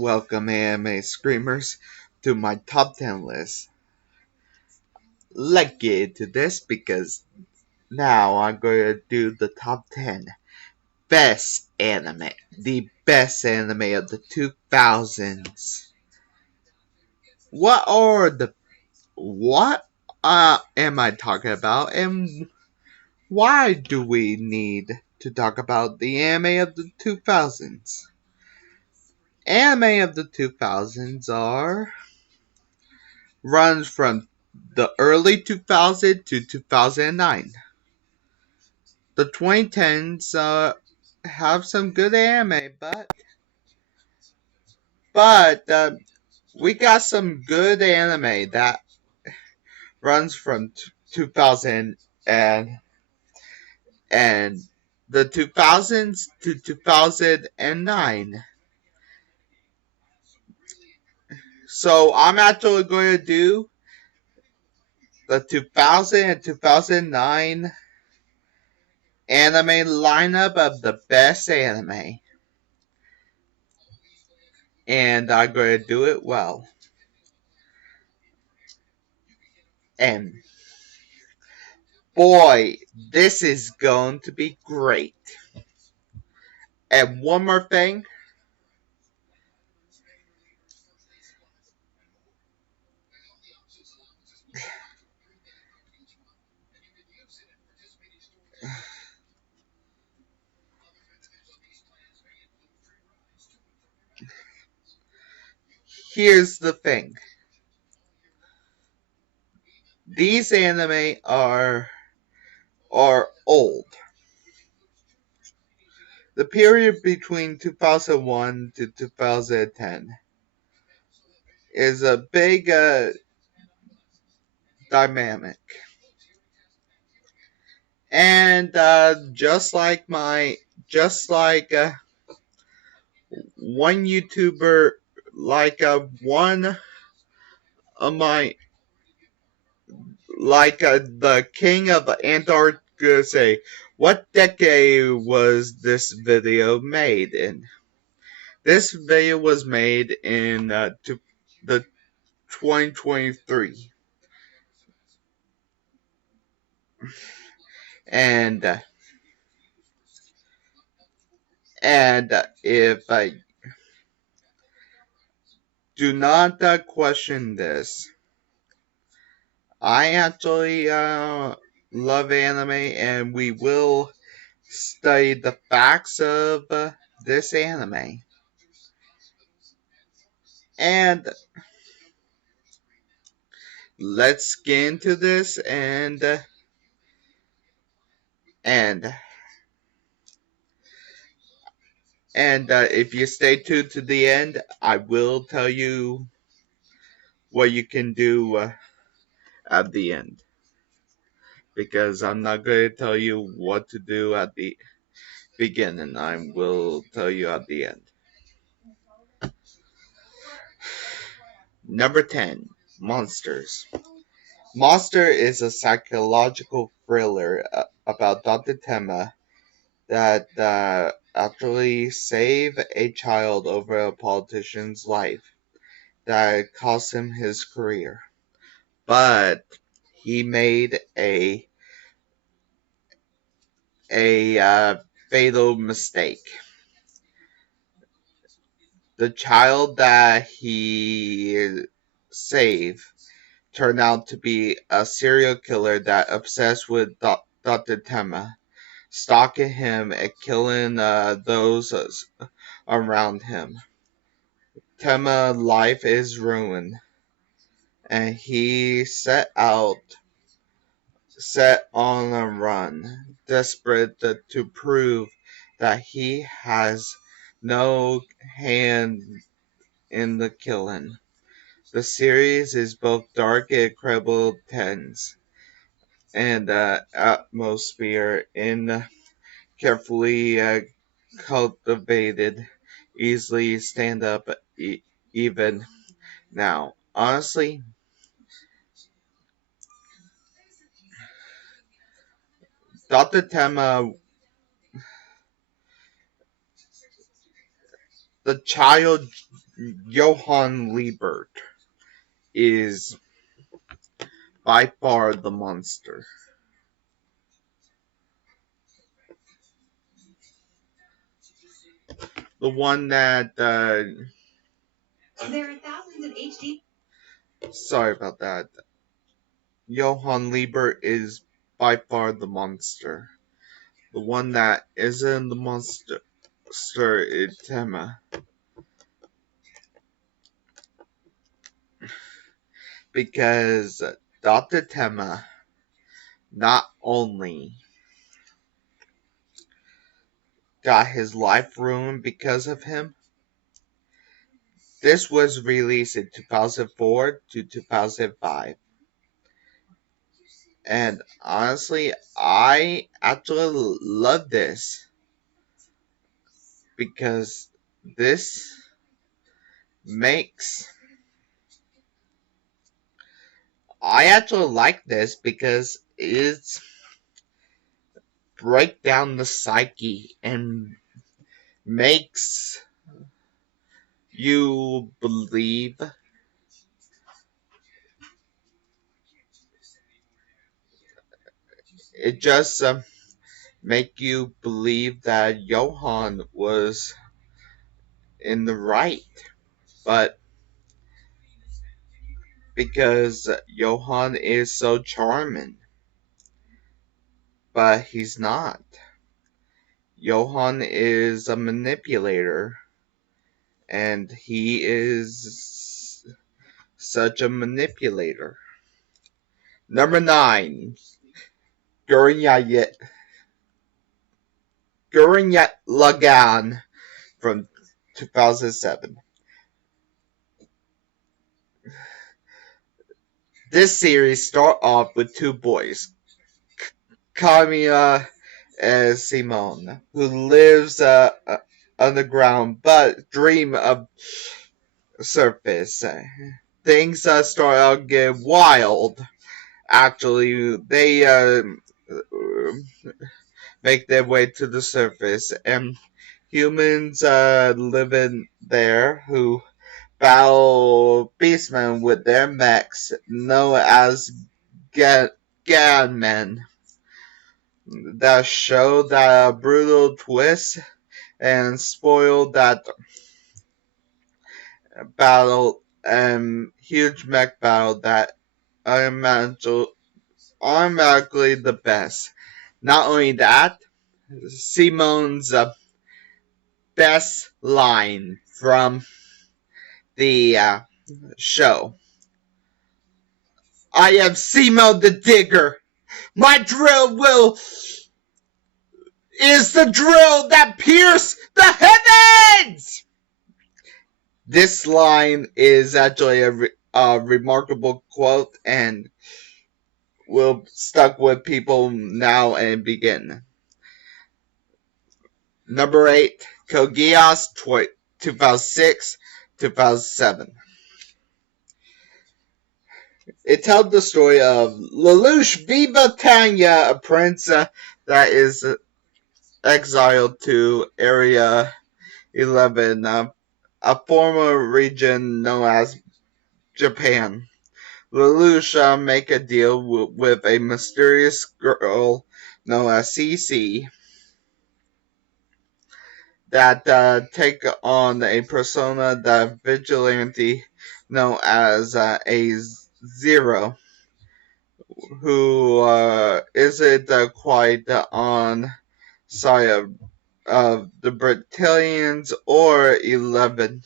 Welcome, anime screamers, to my top 10 list. Let's get into this because now I'm going to do the top 10 best anime. The best anime of the 2000s. What are the. What am I talking about? And why do we need to talk about the anime of the 2000s? Anime of the 2000s are runs from the early 2000s to 2009. The 2010s have some good anime, but we got some good anime that runs from 2000 and the 2000s to 2009. So I'm actually going to do the 2000 and 2009 anime lineup of the best anime. And I'm going to do it well. And boy, this is going to be great. And one more thing. Here's the thing. These anime are old. The period between 2001 to 2010 is a big dynamic. And just like one YouTuber, one of my, the king of Antarctica say, what decade was this video made in? This video was made in the 2023. And if I do not question this, I actually love anime, and we will study the facts of this anime. And let's get into this, and if you stay tuned to the end, I will tell you what you can do at the end. Because I'm not going to tell you what to do at the beginning. I will tell you at the end. Number 10. Monsters. Monster is a psychological thriller about Dr. Tema that actually save a child over a politician's life that cost him his career. But he made a fatal mistake. The child that he saved turned out to be a serial killer that obsessed with Dr. Tema, stalking him and killing those around him. Tema's life is ruined, and he set on a run, desperate to prove that he has no hand in the killing. The series is both dark and incredibly tense, and atmosphere in carefully cultivated, easily stand up even now. Honestly, Dr. Tema, the child Johann Liebert is by far the monster. The one that there are thousands of HD. Sorry about that. Johann Liebert is by far the monster. The one that isn't the monster is Tema. Because Dr. Tema not only got his life ruined because of him, this was released in 2004 to 2005. And honestly, I actually love this because this makes I actually like this because it's break down the psyche and makes you believe it just make you believe that Johann was in the right, but because Johann is so charming, but he's not. Johann is a manipulator, and he is such a manipulator. Number 9, Gurinyat Lagan from 2007. This series starts off with two boys, Kamiya and Simone, who lives underground but dream of surface. Things start out getting wild. Actually, they make their way to the surface, and humans living there who battle beastmen with their mechs, known as Ganmen, that show that brutal twist and spoil that battle and huge mech battle that automatically the best. Not only that, Simone's best line from the show. I am Simone the Digger. My drill will is the drill that pierces the heavens. This line is actually a remarkable quote and will stuck with people now and begin. Number 8, Kogias 2006, 2007. It tells the story of Lelouch Viva Tanya, a prince that is exiled to Area 11, a former region known as Japan. Lelouch make a deal with a mysterious girl known as Cece that take on a persona that vigilante known as a Zero, who isn't quite on side of the Britilians or 11.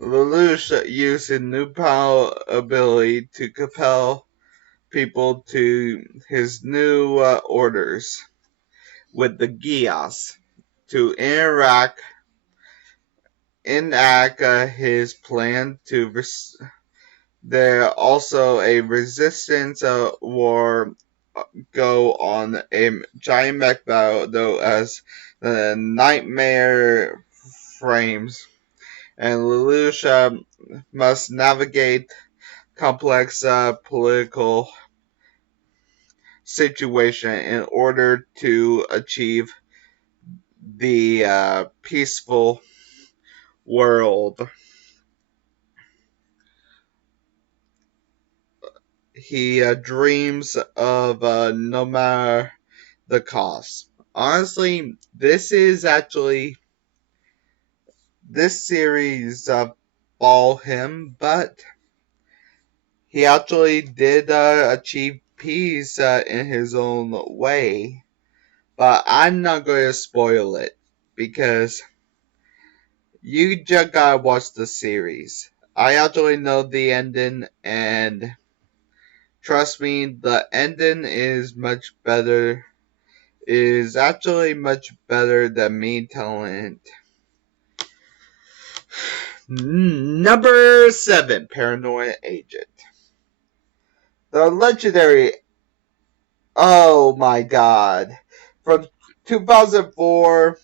Lelouch used his newfound ability to compel people to his new orders with the Gias to enact his plan to there also a resistance war go on a giant mech battle though as the Nightmare frames, and Lelouch must navigate complex political situation in order to achieve the peaceful world. He dreams of no matter the cost. Honestly, this series ball him, but he actually did achieve peace in his own way. But I'm not going to spoil it because you just gotta watch the series. I actually know the ending, and trust me, the ending is actually much better than me telling it. Number 7, Paranoia Agent. The legendary, oh my god. From 2004,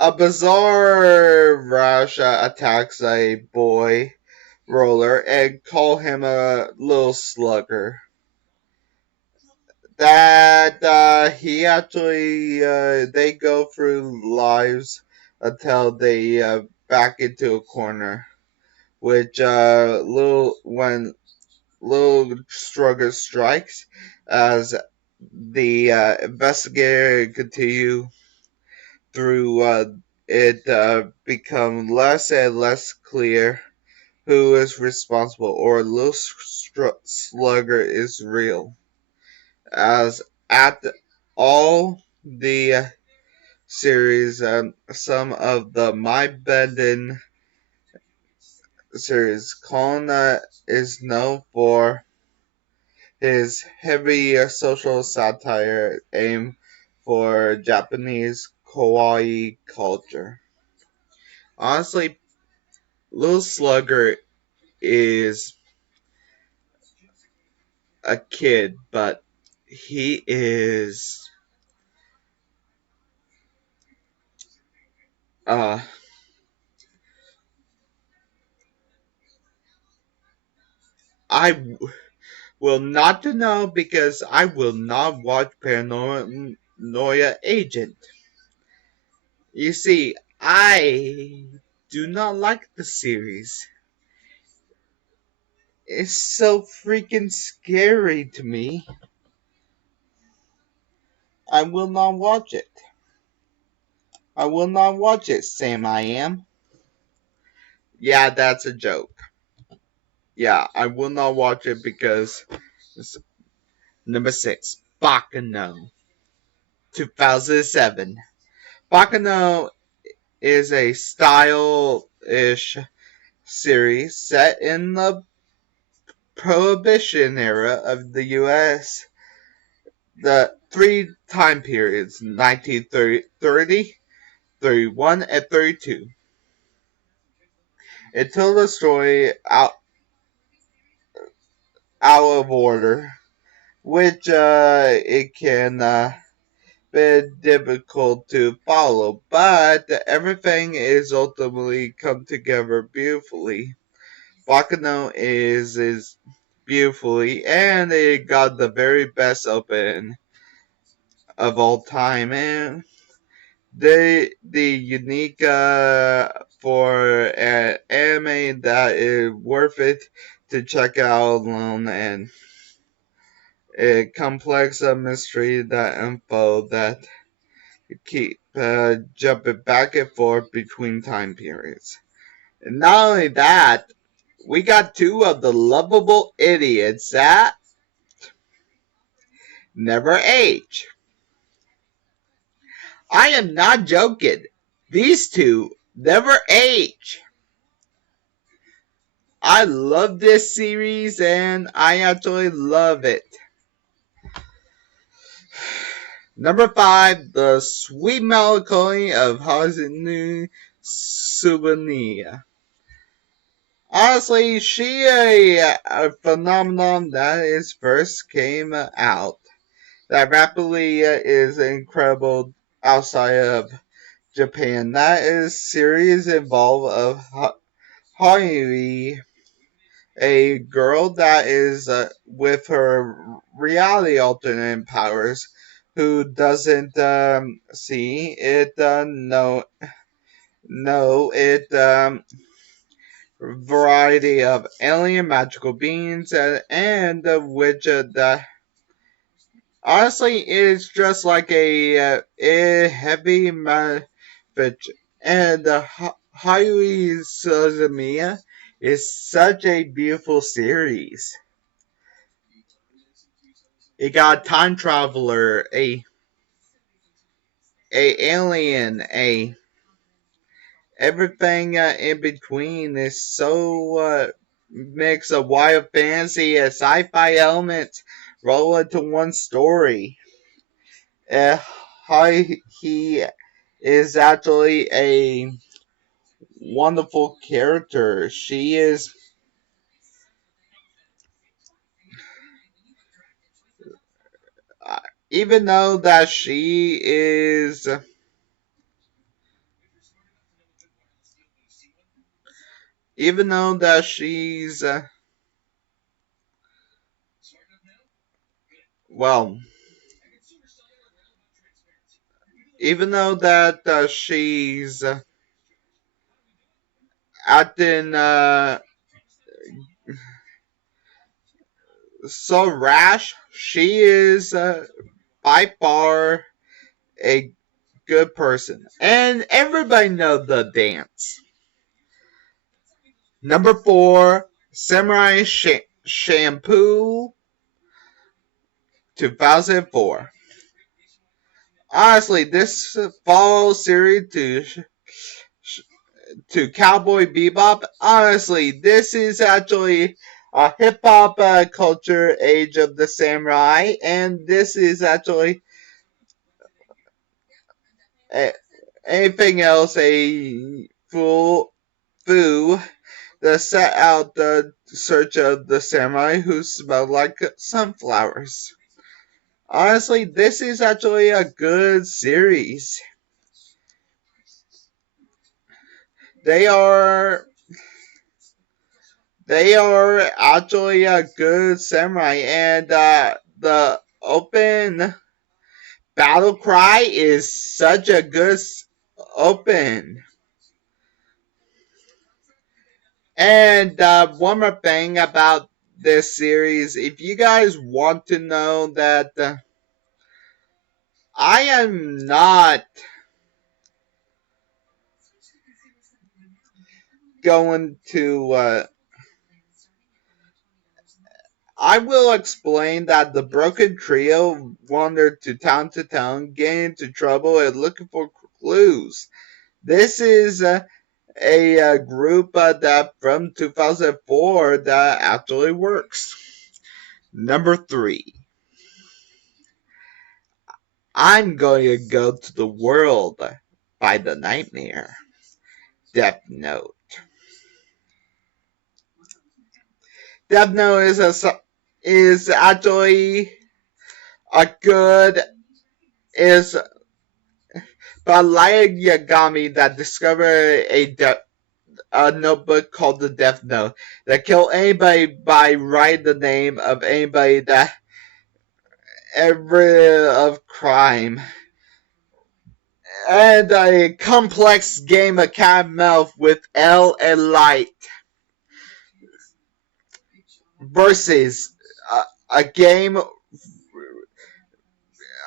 a bizarre Russia attacks a boy roller and call him a little slugger. That he actually they go through lives until they back into a corner, which when little struggle strikes as the investigator continue through it become less and less clear who is responsible or little slugger is real as at all the series some of the my bending series Kona is known for his heavy social satire aimed for Japanese kawaii culture. Honestly, Little Slugger is a kid, but he is uh I will not to know because I will not watch Paranoia Agent. You see, I do not like the series. It's so freaking scary to me. I will not watch it. I will not watch it, Sam. I am. Yeah, that's a joke. Yeah, I will not watch it because number 6, Bakano, 2007. Bakano is a stylish series set in the Prohibition era of the U.S. The three time periods 1930, 31, and 32. It tells the story out of order, which it can be difficult to follow, but everything is ultimately come together beautifully. Bakano is beautifully, and it got the very best open of all time, and the unique for an anime that is worth it to check out alone, and a complex mystery that unfold that keep jumping back and forth between time periods. And not only that, we got two of the lovable idiots that never age. I am not joking. These two never age. I love this series and I actually love it. Number 5, The Sweet Melancholy of Hatsune Souvenir. Honestly, she a phenomenon that is first came out that rapidly is incredible outside of Japan. That is series involved of Haruhi, a girl that is with her reality alternate powers, who doesn't see it. No, No, it variety of alien magical beings and which the honestly is just like a heavy fiction. And Hayui Suzumiya is such a beautiful series. It got a time traveler, a alien, a everything in between is so mix of wild fantasy and sci-fi elements roll into one story. How he is actually a wonderful character. She is, uh, even though that she is, even though that she's, well, even though that she's acting so rash, she is by far a good person. And everybody knows the dance. Number 4, Samurai Shampoo 2004. Honestly, this fall series to Cowboy Bebop, honestly, this is actually a hip hop culture age of the samurai, and this is actually a, anything else a foo that set out the search of the samurai who smelled like sunflowers. Honestly, this is actually a good series. They are they are actually a good samurai, and the open battle cry is such a good open. And one more thing about this series, if you guys want to know that I am not going to I will explain that the Broken Trio wandered to town, getting into trouble and looking for clues. This is a group that from 2004 that actually works. Number 3, I'm going to go to the world by the nightmare. Death Note. Death Note is actually a good is by Light Yagami that discovered a notebook called the Death Note that kill anybody by write the name of anybody that ever of crime. And a complex game of cat and mouse with L and Light versus a game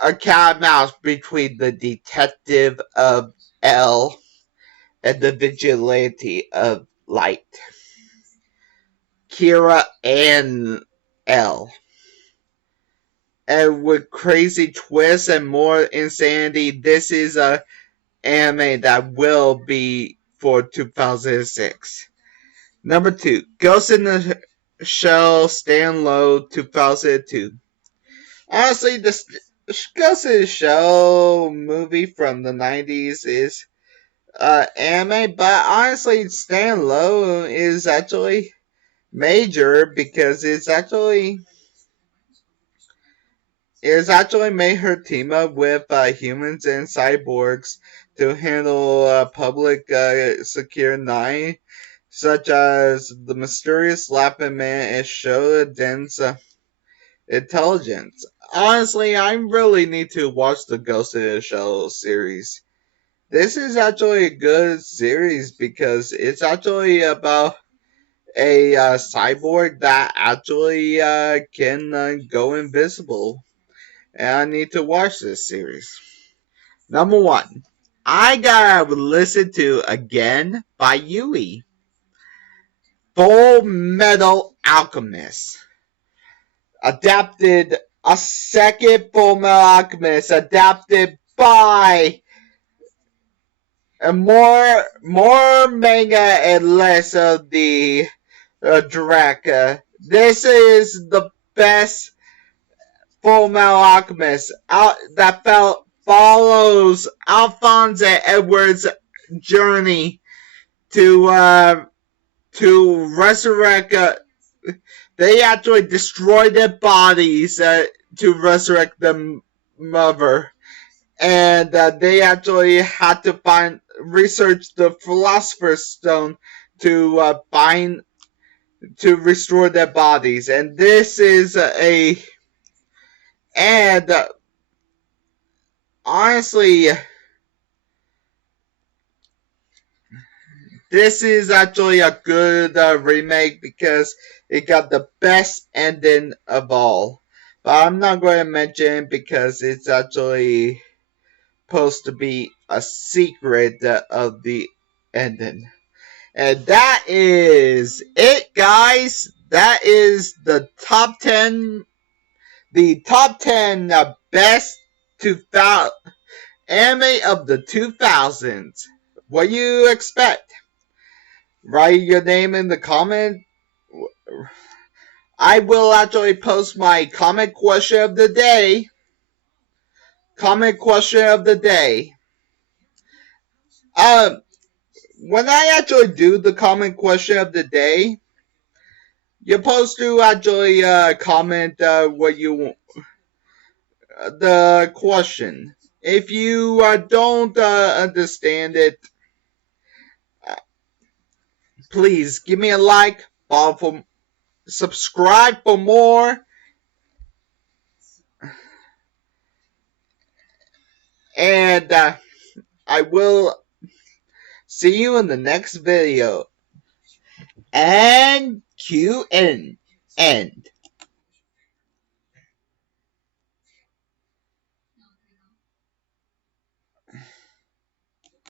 a cat and mouse between the detective of L and the vigilante of Light. Kira and L. And with crazy twists and more insanity, this is a anime that will be for 2006. Number 2, Ghost in the Shell Stand Low 2002. Honestly, the Ghost in the Shell movie from the 90s is anime, but honestly, Stand Low is actually major because it's actually made her team up with humans and cyborgs to handle public secure 9, such as the mysterious Laughing Man and show dense intelligence. Honestly, I really need to watch the Ghost in the Shell series. This is actually a good series because it's actually about a cyborg that actually can go invisible. And I need to watch this series. Number one, I gotta listen to Again by Yui. Full Metal Alchemist. Adapted, a second Full Metal Alchemist adapted by more manga and less of the direct. This is the best Full Metal Alchemist that follows Alphonse Edwards' journey to resurrect. They actually destroy their bodies to resurrect the mother, and they actually had to research the Philosopher's Stone to find to restore their bodies. And this is and honestly, this is actually a good remake because it got the best ending of all. But I'm not going to mention it because it's actually supposed to be a secret of the ending. And that is it, guys. That is the top 10 best 2000 anime of the 2000s. What do you expect? Write your name in the comment. I will actually post my comment question of the day. Comment question of the day. When I actually do the comment question of the day, you're supposed to actually comment what you the question. If you don't understand it, uh, please give me a like, follow for, subscribe for more, and I will see you in the next video. And Q and end.